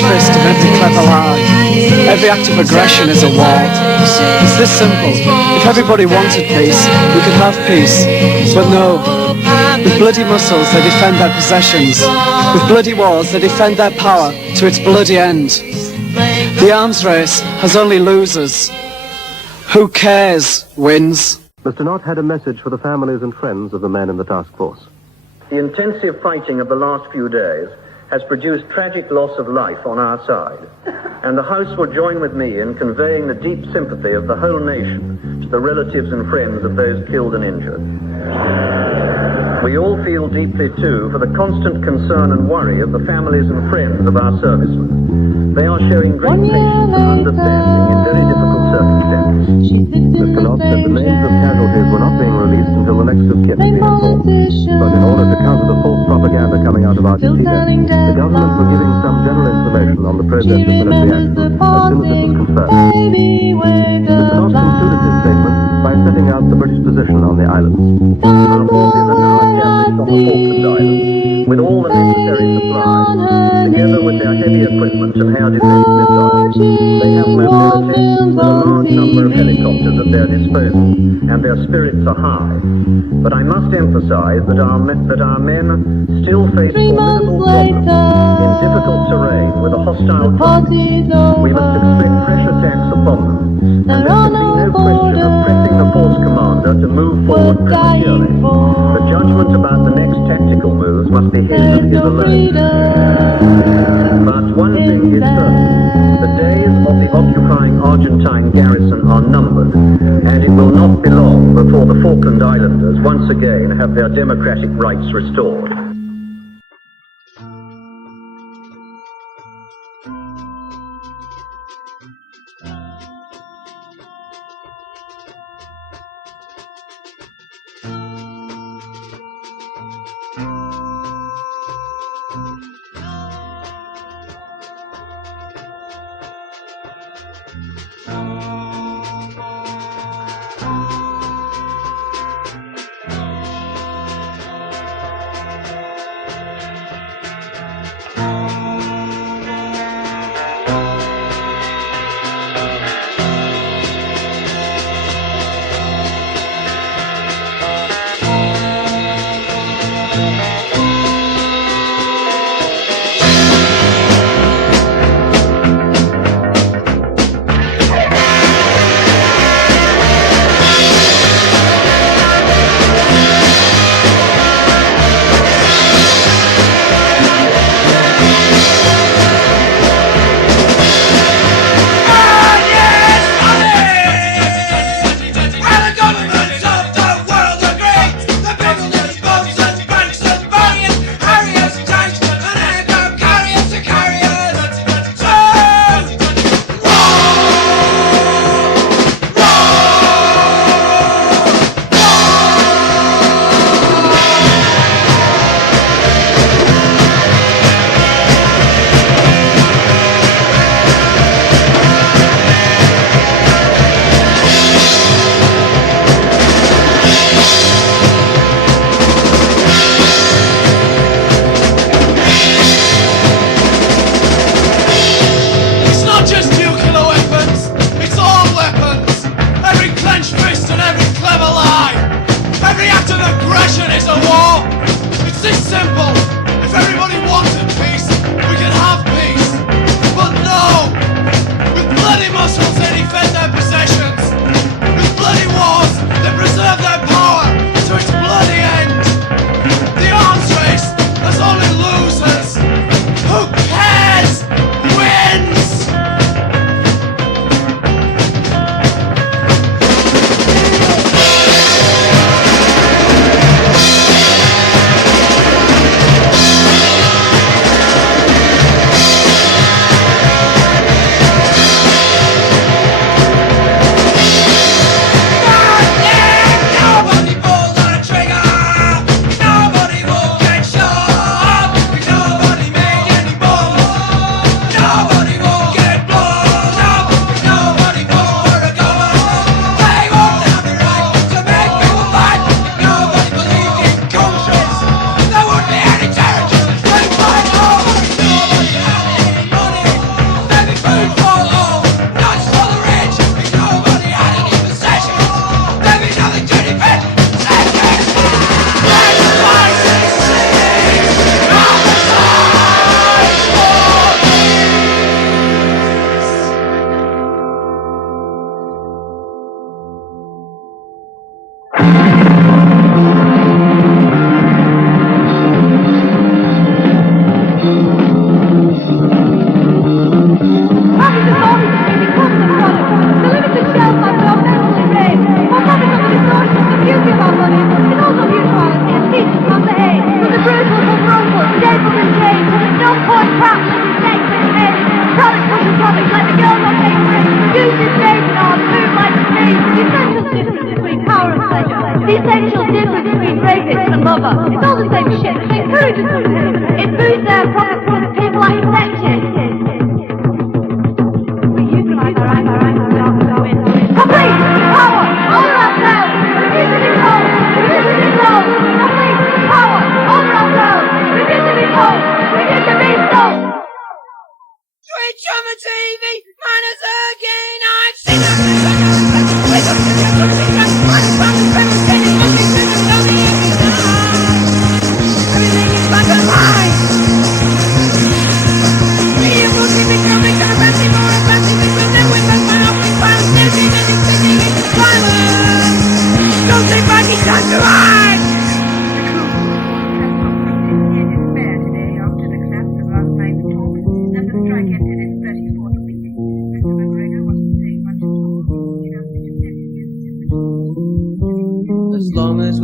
clenched fist and every clever lie. Every act of aggression is a war. It's this simple. If everybody wanted peace, we could have peace. But no. With bloody muscles they defend their possessions. With bloody wars they defend their power to its bloody end. The arms race has only losers. Who cares wins. Mr. Knott had a message for the families and friends of the men in the task force. The intensive fighting of the last few days has produced tragic loss of life on our side, and the House will join with me in conveying the deep sympathy of the whole nation to the relatives and friends of those killed and injured. We all feel deeply, too, for the constant concern and worry of the families and friends of our servicemen. They are showing great patience and understanding in very difficult circumstances. Mr. Knott said the names of casualties were not being released until the next of kin had been informed. But in order to counter the false propaganda coming out of Argentina, the government was giving some general information on the progress of military action as soon as it was confirmed. Mr. Knott concluded his statement by setting out the British position on the islands. Our forces are now established on the Falklands Islands, with all the necessary supplies, together with their heavy equipment and air defense missiles. They have mobility with a large number of helicopters at their disposal, and their spirits are high. But I must emphasize that our men still face formidable problems in difficult terrain with a hostile country. We must expect fresh attacks upon them, and there can be no question of pressing the force commander to move forward prematurely. The judgment about the next tactical moves must be his and his alone. But one thing is certain, the days of the occupying Argentine garrison are numbered, and it will not be long before the Falkland Islanders once again have their democratic rights restored.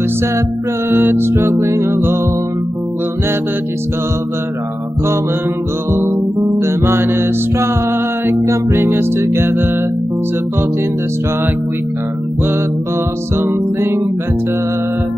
we're separate, struggling alone, we'll never discover our common goal. The miners' strike can bring us together, supporting the strike we can work for something better.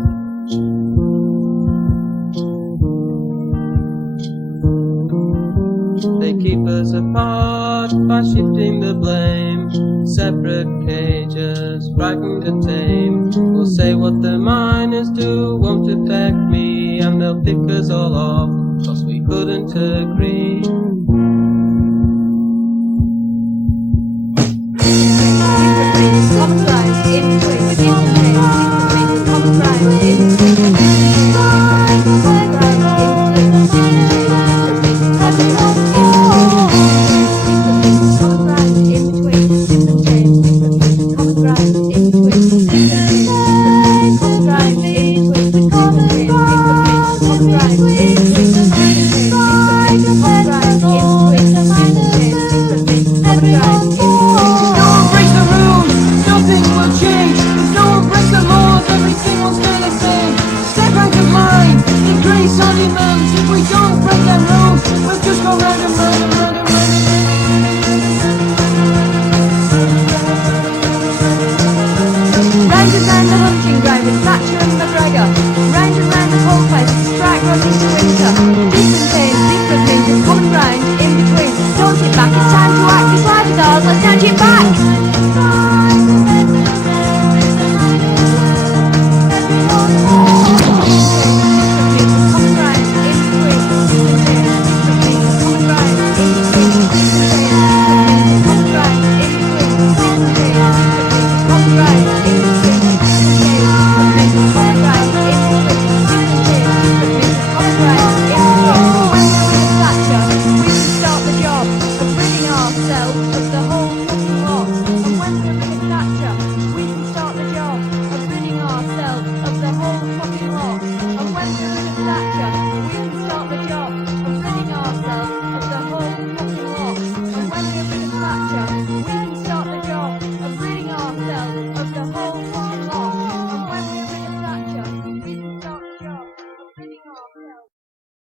They keep us apart by shifting the blame. Separate cages, frightened to tame. We'll say what the miners do won't affect me, and they'll pick us all off, 'cause we couldn't agree. Don't sit back, it's time to act, it's life with ours, let's snatch it back!